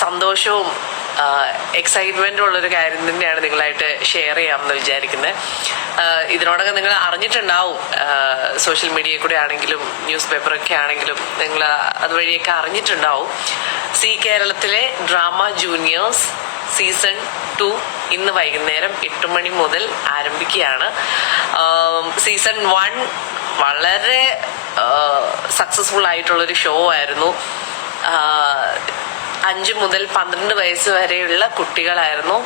സന്തോഷവും എക്സൈറ്റ്മെന്റും ഉള്ളൊരു കാര്യം തന്നെയാണ് നിങ്ങളായിട്ട് ഷെയർ ചെയ്യാമെന്ന് വിചാരിക്കുന്നത്. ഇതിനോടൊക്കെ നിങ്ങൾ അറിഞ്ഞിട്ടുണ്ടാവും, സോഷ്യൽ മീഡിയയിൽ കൂടെ ആണെങ്കിലും ന്യൂസ് പേപ്പറൊക്കെ ആണെങ്കിലും നിങ്ങൾ അതുവഴിയൊക്കെ അറിഞ്ഞിട്ടുണ്ടാവും. സി കേരളത്തിലെ ഡ്രാമ ജൂനിയേഴ്സ് സീസൺ 2 ഇന്ന് വൈകുന്നേരം 8 മണി മുതൽ ആരംഭിക്കുകയാണ്. സീസൺ 1 വളരെ സക്സസ്ഫുൾ ആയിട്ടുള്ളൊരു ഷോ ആയിരുന്നു. 5 മുതൽ 12 വയസ്സ് വരെയുള്ള കുട്ടികളായിരുന്നു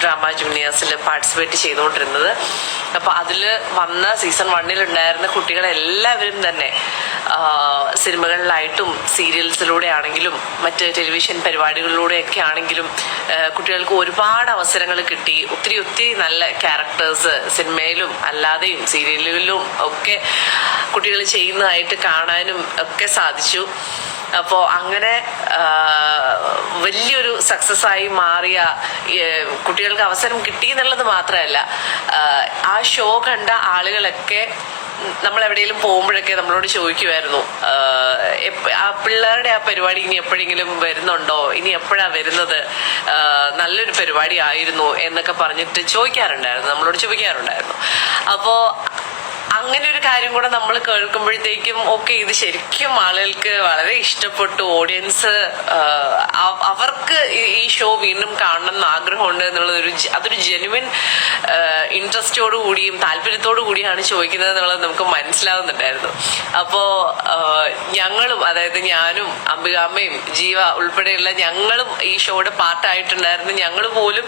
ഡ്രാമ ജൂനിയേഴ്സിൽ പാർട്ടിസിപ്പേറ്റ് ചെയ്തുകൊണ്ടിരുന്നത്. അപ്പൊ അതില് വന്ന സീസൺ 1 ഉണ്ടായിരുന്ന കുട്ടികളെല്ലാവരും തന്നെ സിനിമകളിലായിട്ടും സീരിയൽസിലൂടെ ആണെങ്കിലും മറ്റ് ടെലിവിഷൻ പരിപാടികളിലൂടെയൊക്കെ ആണെങ്കിലും കുട്ടികൾക്ക് ഒരുപാട് അവസരങ്ങൾ കിട്ടി. ഒത്തിരി നല്ല ക്യാരക്ടേഴ്സ് സിനിമയിലും അല്ലാതെയും സീരിയലുകളിലും ഒക്കെ കുട്ടികൾ ചെയ്യുന്നതായിട്ട് കാണാനും ഒക്കെ സാധിച്ചു. അപ്പോൾ അങ്ങനെ വലിയൊരു സക്സസ് ആയി മാറിയ, കുട്ടികൾക്ക് അവസരം കിട്ടി എന്നുള്ളത് മാത്രമല്ല, ആ ഷോ കണ്ട ആളുകളൊക്കെ നമ്മൾ എവിടെയെങ്കിലും പോകുമ്പോഴൊക്കെ നമ്മളോട് ചോദിക്കുമായിരുന്നു, ആ പിള്ളേരുടെ ആ പരിപാടി ഇനി എപ്പോഴെങ്കിലും വരുന്നുണ്ടോ, ഇനി എപ്പോഴാ വരുന്നത്, നല്ലൊരു പരിപാടി ആയിരുന്നു എന്നൊക്കെ പറഞ്ഞിട്ട് നമ്മളോട് ചോദിക്കാറുണ്ടായിരുന്നു. അപ്പോൾ അങ്ങനെ ഒരു കാര്യം കൂടെ നമ്മൾ കേൾക്കുമ്പോഴത്തേക്കും ഓക്കെ, ഇത് ശരിക്കും ആളുകൾക്ക് വളരെ ഇഷ്ടപ്പെട്ടു. ഓഡിയൻസ് അവർക്ക് ഈ ഷോ വീണ്ടും കാണണം എന്ന് ആഗ്രഹമുണ്ട് എന്നുള്ളത് അതൊരു ജെന്യുവൻ ഇൻട്രസ്റ്റോടു കൂടിയും താല്പര്യത്തോടു കൂടിയാണ് ചോദിക്കുന്നത് എന്നുള്ളത് നമുക്ക് മനസ്സിലാവുന്നുണ്ടായിരുന്നു. അപ്പോ ഞങ്ങളും, അതായത് ഞാനും അംബികാമ്മയും ജീവ ഉൾപ്പെടെയുള്ള ഞങ്ങളും ഈ ഷോയുടെ പാർട്ടായിട്ടുണ്ടായിരുന്നു. ഞങ്ങൾ പോലും